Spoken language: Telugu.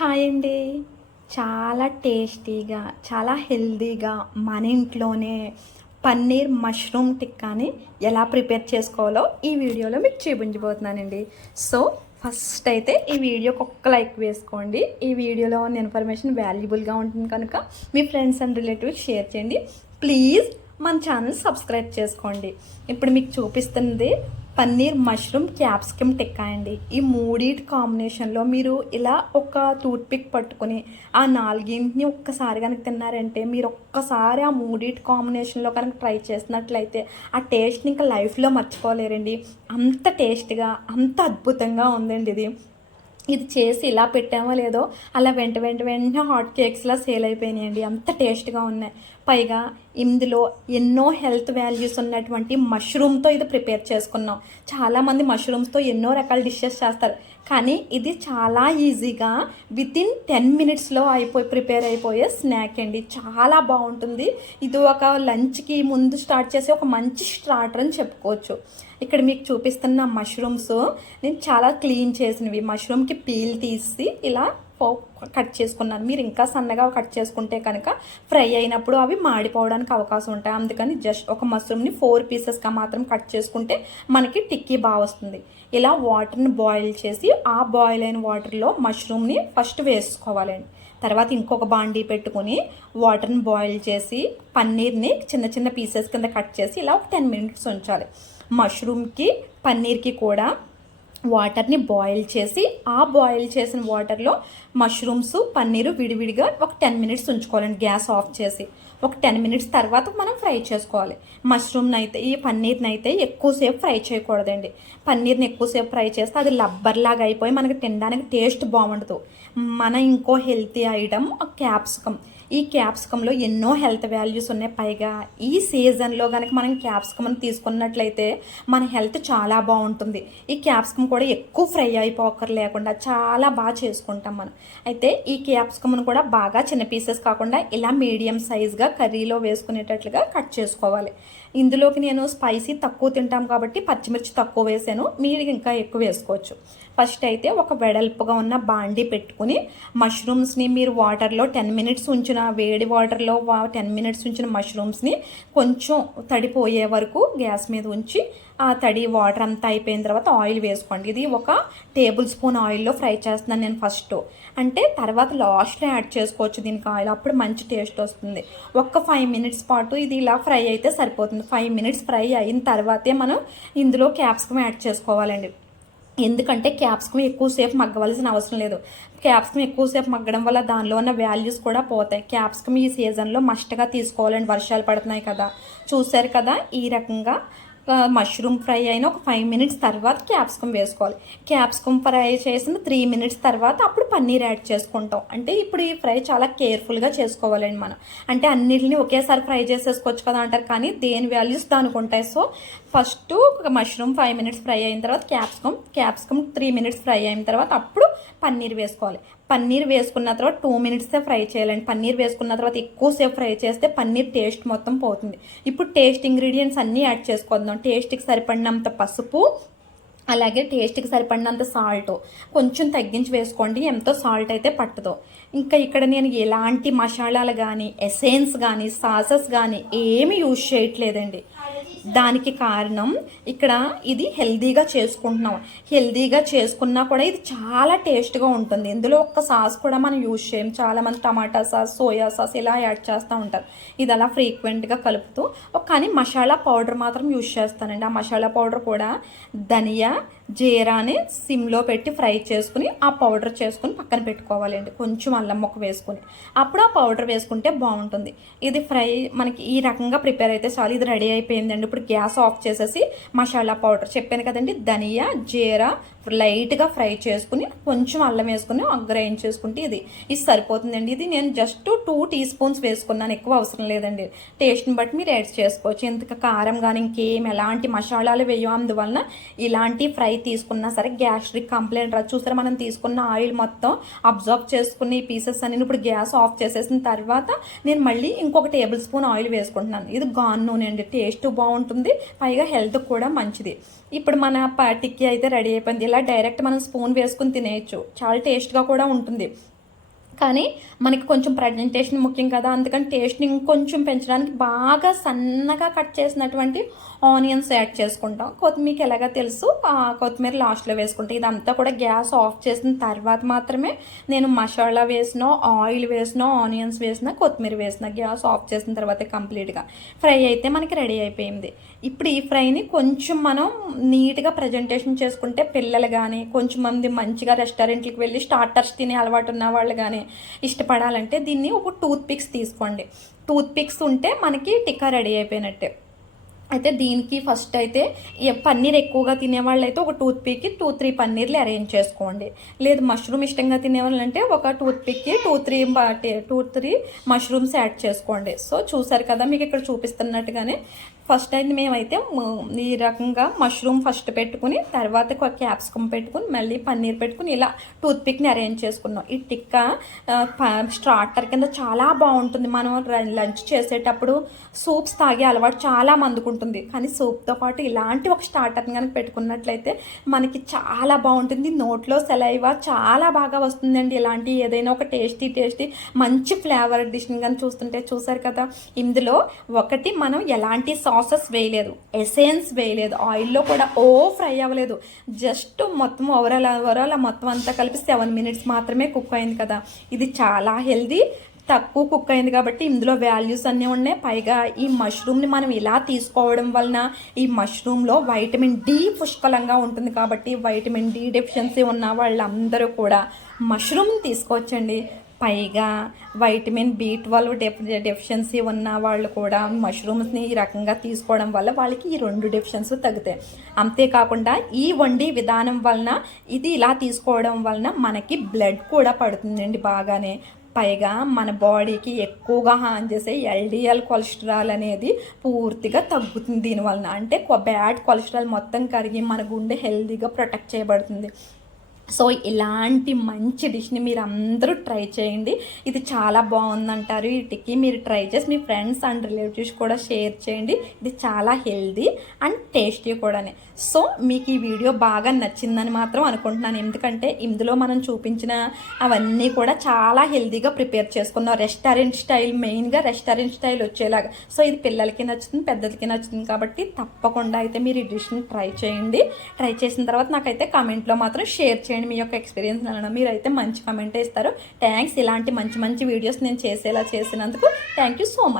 హాయ్ అండి. చాలా టేస్టీగా, చాలా హెల్తీగా మన ఇంట్లోనే పన్నీర్ మష్రూమ్ టిక్కాని ఎలా ప్రిపేర్ చేసుకోవాలో ఈ వీడియోలో మీకు చూపించబోతున్నానండి. సో ఫస్ట్ అయితే ఈ వీడియోకి ఒక్క లైక్ వేసుకోండి. ఈ వీడియోలో ఉన్న ఇన్ఫర్మేషన్ వాల్యుబుల్గా ఉంటుంది కనుక మీ ఫ్రెండ్స్ అండ్ రిలేటివ్స్ షేర్ చేయండి. ప్లీజ్ మన ఛానల్ సబ్స్క్రైబ్ చేసుకోండి. ఇప్పుడు మీకు చూపిస్తుంది పన్నీర్ మష్రూమ్ క్యాప్సికమ్ టిక్కా అండి. ఈ మూడింటి కాంబినేషన్లో మీరు ఇలా ఒక టూత్పిక్ పట్టుకుని ఆ నాలుగింటిని ఒక్కసారి కనుక తిన్నారంటే మీరు ఒక్కసారి ఆ మూడింటి కాంబినేషన్లో కనుక ట్రై చేసినట్లయితే ఆ టేస్ట్ని ఇంకా లైఫ్లో మర్చిపోలేరండి. అంత టేస్ట్గా, అంత అద్భుతంగా ఉందండి ఇది చేసి ఇలా పెట్టామో లేదో అలా వెంటనే హాట్ కేక్స్లా సేల్ అయిపోయినాయండి. అంత టేస్ట్గా ఉన్నాయి. పైగా ఇందులో ఎన్నో హెల్త్ వాల్యూస్ ఉన్నటువంటి మష్రూమ్తో ఇది ప్రిపేర్ చేసుకున్నాం. చాలామంది మష్రూమ్స్తో ఎన్నో రకాల డిషెస్ చేస్తారు, కానీ ఇది చాలా ఈజీగా వితిన్ 10 మినిట్స్లో ప్రిపేర్ అయిపోయే స్నాక్ అండి. చాలా బాగుంటుంది. ఇది ఒక లంచ్కి ముందు స్టార్ట్ చేసి ఒక మంచి స్టార్టర్ అని చెప్పుకోవచ్చు. ఇక్కడ మీకు చూపిస్తున్న మష్రూమ్స్ నేను చాలా క్లీన్ చేసినవి. మష్రూమ్కి పీల్ తీసి ఇలా కట్ చేసుకున్నాను. మీరు ఇంకా సన్నగా కట్ చేసుకుంటే కనుక ఫ్రై అయినప్పుడు అవి మాడిపోవడానికి అవకాశం ఉంటాయి. అందుకని జస్ట్ ఒక మష్రూమ్ని 4 పీసెస్గా మాత్రం కట్ చేసుకుంటే మనకి టిక్కీ బాగా వస్తుంది. ఇలా వాటర్ని బాయిల్ చేసి ఆ బాయిల్ అయిన వాటర్లో మష్రూమ్ని ఫస్ట్ వేసుకోవాలండి. తర్వాత ఇంకొక బాండీ పెట్టుకుని వాటర్ని బాయిల్ చేసి పన్నీర్ని చిన్న చిన్న పీసెస్ కింద కట్ చేసి ఇలా ఒక 10 మినిట్స్ ఉంచాలి. మష్రూమ్కి పన్నీర్కి కూడా వాటర్ని బాయిల్ చేసి ఆ బాయిల్ చేసిన వాటర్లో మష్రూమ్స్ పన్నీరు విడివిడిగా ఒక 10 మినిట్స్ ఉంచుకోవాలండి. గ్యాస్ ఆఫ్ చేసి ఒక 10 మినిట్స్ తర్వాత మనం ఫ్రై చేసుకోవాలి. మష్రూమ్ని అయితే ఈ పన్నీర్ని అయితే ఎక్కువసేపు ఫ్రై చేయకూడదండి. పన్నీర్ని ఎక్కువసేపు ఫ్రై చేస్తే అది లబ్బర్లాగా అయిపోయి మనకి తినడానికి టేస్ట్ బాగుండదు. మన ఇంకో హెల్తీ ఐటమ్ క్యాప్సికమ్. ఈ క్యాప్సికంలో ఎన్నో హెల్త్ వాల్యూస్ ఉన్నాయి. పైగా ఈ సీజన్లో కనుక మనం క్యాప్సికమ్ని తీసుకున్నట్లయితే మన హెల్త్ చాలా బాగుంటుంది. ఈ క్యాప్సికమ్ కూడా ఎక్కువ ఫ్రై అయిపోకర్ లేకుండా చాలా బాగా చేసుకుంటాం మనం. అయితే ఈ క్యాప్సికమ్ను కూడా బాగా చిన్న పీసెస్ కాకుండా ఇలా మీడియం సైజ్గా కర్రీలో వేసుకునేటట్లుగా కట్ చేసుకోవాలి. ఇందులోకి నేను స్పైసీ తక్కువ తింటాం కాబట్టి పచ్చిమిర్చి తక్కువ వేసాను. మీరు ఇంకా ఎక్కువ వేసుకోవచ్చు. ఫస్ట్ అయితే ఒక వెడల్పుగా ఉన్న బాండీ పెట్టుకుని మష్రూమ్స్ని మీరు వాటర్లో 10 మినిట్స్ ఉంచిన వేడి వాటర్లో 10 మినిట్స్ ఉంచిన మష్రూమ్స్ని కొంచెం తడిపోయే వరకు గ్యాస్ మీద ఉంచి ఆ తడి వాటర్ అంతా అయిపోయిన తర్వాత ఆయిల్ వేసుకోండి. ఇది ఒక టేబుల్ స్పూన్ ఆయిల్లో ఫ్రై చేస్తున్నాను నేను ఫస్ట్. అంటే తర్వాత లాస్ట్లో యాడ్ చేసుకోవచ్చు దీనికి ఆయిల్, అప్పుడు మంచి టేస్ట్ వస్తుంది. ఒక్క 5 మినిట్స్ పాటు ఇది ఇలా ఫ్రై అయితే సరిపోతుంది. 5 మినిట్స్ ఫ్రై అయిన తర్వాతే మనం ఇందులో క్యాప్సికమ్ యాడ్ చేసుకోవాలండి. ఎందుకంటే క్యాప్సికమ్ ఎక్కువసేపు మగ్గవలసిన అవసరం లేదు. క్యాప్సికమ్ ఎక్కువసేపు మగ్గడం వల్ల దానిలో ఉన్న వాల్యూస్ కూడా పోతాయి. క్యాప్సికమ్ ఈ సీజన్లో మస్ట్గా తీసుకోవాలండి. వర్షాలు పడుతున్నాయి కదా, చూసారు కదా. ఈ రకంగా మష్రూమ్ ఫ్రై అయిన ఒక 5 మినిట్స్ తర్వాత క్యాప్సికమ్ వేసుకోవాలి. క్యాప్సికమ్ ఫ్రై చేసిన 3 మినిట్స్ తర్వాత అప్పుడు పన్నీర్ యాడ్ చేసుకుంటాం. అంటే ఇప్పుడు ఈ ఫ్రై చాలా కేర్ఫుల్గా చేసుకోవాలండి మనం. అంటే అన్నిటిని ఒకేసారి ఫ్రై చేసేసుకోవచ్చు కదా అంటారు, కానీ దేని వాల్యూస్ దానికి ఉంటాయి. So first mushroom 5 minutes fry అయిన తర్వాత క్యాప్సికమ్ 3 మినిట్స్ ఫ్రై అయిన తర్వాత అప్పుడు పన్నీర్ వేసుకోవాలి. పన్నీర్ వేసుకున్న తర్వాత 2 మినిట్సే ఫ్రై చేయాలండి. పన్నీర్ వేసుకున్న తర్వాత ఎక్కువసేపు ఫ్రై చేస్తే పన్నీర్ టేస్ట్ మొత్తం పోతుంది. ఇప్పుడు టేస్ట్ ఇంగ్రీడియంట్స్ అన్నీ యాడ్ చేసుకుందాం. టేస్ట్కి సరిపడినంత పసుపు, అలాగే టేస్ట్కి సరిపడినంత సాల్ట్ కొంచెం తగ్గించి వేసుకోండి. ఎంతో సాల్ట్ అయితే పట్టదు. ఇంకా ఇక్కడ నేను ఎలాంటి మసాలాలు కానీ ఎసెన్స్ కానీ సాసెస్ కానీ ఏమీ యూజ్ చేయట్లేదండి. దానికి కారణం ఇక్కడ ఇది హెల్దీగా చేసుకుంటున్నాం. హెల్దీగా చేసుకున్నా కూడా ఇది చాలా టేస్ట్గా ఉంటుంది. ఇందులో ఒక్క సాస్ కూడా మనం యూజ్ చేయం. చాలామంది టమాటా సాస్, సోయా సాస్ ఇలా యాడ్ చేస్తూ ఉంటారు. ఇది అలా ఫ్రీక్వెంట్గా కలుపుతూ కానీ మసాలా పౌడర్ మాత్రం యూజ్ చేస్తానండి. ఆ మసాలా పౌడర్ కూడా ధనియా, జీరాని సిమ్లో పెట్టి ఫ్రై చేసుకుని ఆ పౌడర్ చేసుకుని పక్కన పెట్టుకోవాలండి. కొంచెం అల్లం ముక్క వేసుకుని అప్పుడు ఆ పౌడర్ వేసుకుంటే బాగుంటుంది. ఇది ఫ్రై మనకి ఈ రకంగా ప్రిపేర్ అయితే చాలు. ఇది రెడీ అయిపోయిందండి. ఇప్పుడు గ్యాస్ ఆఫ్ చేసేసి మసాలా పౌడర్ చెప్పాను కదండి, ధనియా, జీరా లైట్గా ఫ్రై చేసుకుని కొంచెం అల్లం వేసుకుని గ్రైండ్ చేసుకుంటే ఇది సరిపోతుందండి. ఇది నేను జస్ట్ 2 టీ స్పూన్స్ వేసుకున్నాను, ఎక్కువ అవసరం లేదండి. టేస్ట్ని బట్టి మీరు యాడ్ చేసుకోవచ్చు. ఎందుకు కారం కానీ ఇంకేం ఎలాంటి మసాలాలు వేయం. అందువలన ఇలాంటి ఫ్రై తీసుకున్నా సరే గ్యాస్ట్రిక్ కంప్లైంట్ రాదు. చూసారా, మనం తీసుకున్న ఆయిల్ మొత్తం అబ్జర్వ్ చేసుకుని ఈ పీసెస్ అని ఇప్పుడు గ్యాస్ ఆఫ్ చేసేసిన తర్వాత నేను మళ్ళీ ఇంకొక టేబుల్ స్పూన్ ఆయిల్ వేసుకుంటున్నాను. ఇది గాన్ నూనె అండి. టేస్ట్ బాగుంటుంది, పైగా హెల్త్ కూడా మంచిది. ఇప్పుడు మన టిక్కీ అయితే రెడీ అయిపోయింది. ఇలా డైరెక్ట్ మనం స్పూన్ వేసుకుని తినేయచ్చు. చాలా టేస్ట్గా కూడా ఉంటుంది. కానీ మనకి కొంచెం ప్రజెంటేషన్ ముఖ్యం కదా, అందుకని టేస్ట్ని ఇంకొంచెం పెంచడానికి బాగా సన్నగా కట్ చేసినటువంటి ఆనియన్స్ యాడ్ చేసుకుంటాం. కొత్తిమీరకి ఎలాగా తెలుసు, కొత్తిమీర లాస్ట్లో వేసుకుంటాం. ఇదంతా కూడా గ్యాస్ ఆఫ్ చేసిన తర్వాత మాత్రమే నేను మసాలా వేసిన, ఆయిల్ వేసిన, ఆనియన్స్ వేసిన, కొత్తిమీర వేసిన. గ్యాస్ ఆఫ్ చేసిన తర్వాత కంప్లీట్గా ఫ్రై అయితే మనకి రెడీ అయిపోయింది. ఇప్పుడు ఈ ఫ్రైని కొంచెం మనం నీట్గా ప్రజెంటేషన్ చేసుకుంటే పిల్లలు కానీ, కొంచెం మంది మంచిగా రెస్టారెంట్లకు వెళ్ళి స్టార్టర్స్ తినే అలవాటు ఉన్న వాళ్ళు కానీ ఇష్టపడాలంటే దీన్ని ఒక టూత్ పిక్స్ తీసుకోండి. టూత్ పిక్స్ ఉంటే మనకి టిక్కా రెడీ అయిపోయినట్టే. అయితే దీనికి ఫస్ట్ అయితే పన్నీర్ ఎక్కువగా తినేవాళ్ళు అయితే ఒక టూత్ పిక్కి 2-3 పన్నీర్లు అరేంజ్ చేసుకోండి. లేదు మష్రూమ్ ఇష్టంగా తినేవాళ్ళు అంటే ఒక టూత్ పిక్కి 2-3 మష్రూమ్స్ యాడ్ చేసుకోండి. సో చూసారు కదా, మీకు ఇక్కడ చూపిస్తున్నట్టుగానే ఫస్ట్ అయితే మేమైతే ఈ రకంగా మష్రూమ్ ఫస్ట్ పెట్టుకుని, తర్వాత క్యాప్సికమ్ పెట్టుకుని, మళ్ళీ పన్నీర్ పెట్టుకుని ఇలా టూత్ పిక్ని అరేంజ్ చేసుకున్నాం. ఈ టిక్కా స్టార్టర్ కింద చాలా బాగుంటుంది. మనం లంచ్ చేసేటప్పుడు సూప్స్ తాగే అలవాటు చాలా మందికి ఉంటుంది, కానీ సూప్తో పాటు ఇలాంటి ఒక స్టార్టర్ని కనుక పెట్టుకున్నట్లయితే మనకి చాలా బాగుంటుంది. నోట్లో సెలైవా చాలా బాగా వస్తుందండి. ఇలాంటి ఏదైనా ఒక టేస్టీ మంచి ఫ్లేవర్ డిష్ని కానీ చూస్తుంటే చూసారు కదా, ఇందులో ఒకటి మనం ఎలాంటి సాసెస్ వేయలేదు, ఎసెన్స్ వేయలేదు, ఆయిల్లో కూడా ఫ్రై అవ్వలేదు. జస్ట్ మొత్తం ఓవరాల్ మొత్తం అంతా కలిపి 7 minutes మాత్రమే కుక్ అయింది కదా. ఇది చాలా హెల్దీ, తక్కువ కుక్ అయింది కాబట్టి ఇందులో వాల్యూస్ అన్నీ ఉన్నాయి. పైగా ఈ మష్రూమ్ని మనం ఇలా తీసుకోవడం వలన ఈ మష్రూమ్లో వైటమిన్ డి పుష్కలంగా ఉంటుంది కాబట్టి వైటమిన్ డి డెఫిషియన్సీ ఉన్న వాళ్ళందరూ కూడా మష్రూమ్ తీసుకోవచ్చండి. పైగా వైటమిన్ B12 డెఫిషియన్సీ ఉన్న వాళ్ళు కూడా మష్రూమ్స్ని ఈ రకంగా తీసుకోవడం వల్ల వాళ్ళకి ఈ 2 డెఫిషియన్సీ తగ్గుతాయి. అంతేకాకుండా ఈ వండి విధానం వలన ఇది ఇలా తీసుకోవడం వలన మనకి బ్లడ్ కూడా పడుతుందండి బాగానే. పైగా మన బాడీకి ఎక్కువగా హాని చేసే LDL కొలెస్ట్రాల్ అనేది పూర్తిగా తగ్గుతుంది దీనివలన. అంటే బ్యాడ్ కొలెస్ట్రాల్ మొత్తం కరిగి మన గుండె హెల్తీగా ప్రొటెక్ట్ చేయబడుతుంది. సో ఇలాంటి మంచి డిష్ని మీరు అందరూ ట్రై చేయండి. ఇది చాలా బాగుందంటారు ఈ టిక్కీ. మీరు ట్రై చేసి మీ ఫ్రెండ్స్ అండ్ రిలేటివ్స్ కూడా షేర్ చేయండి. ఇది చాలా హెల్దీ అండ్ టేస్టీ కూడా. సో మీకు ఈ వీడియో బాగా నచ్చిందని మాత్రం అనుకుంటున్నాను, ఎందుకంటే ఇందులో మనం చూపించిన అవన్నీ కూడా చాలా హెల్దీగా ప్రిపేర్ చేసుకున్నాం. రెస్టారెంట్ స్టైల్, మెయిన్గా రెస్టారెంట్ స్టైల్ వచ్చేలాగా. సో ఇది పిల్లలకి నచ్చుతుంది, పెద్దలకి నచ్చుతుంది కాబట్టి తప్పకుండా అయితే మీరు ఈ డిష్ని ట్రై చేయండి. ట్రై చేసిన తర్వాత నాకైతే కామెంట్లో మాత్రం షేర్ చేయండి మీ యొక్క ఎక్స్పీరియన్స్. మీరైతే మంచి కామెంట్ ఇస్తారు. థ్యాంక్స్. ఇలాంటి మంచి వీడియోస్ నేను చేసేలా చేసినందుకు థ్యాంక్ యూ సో మచ్.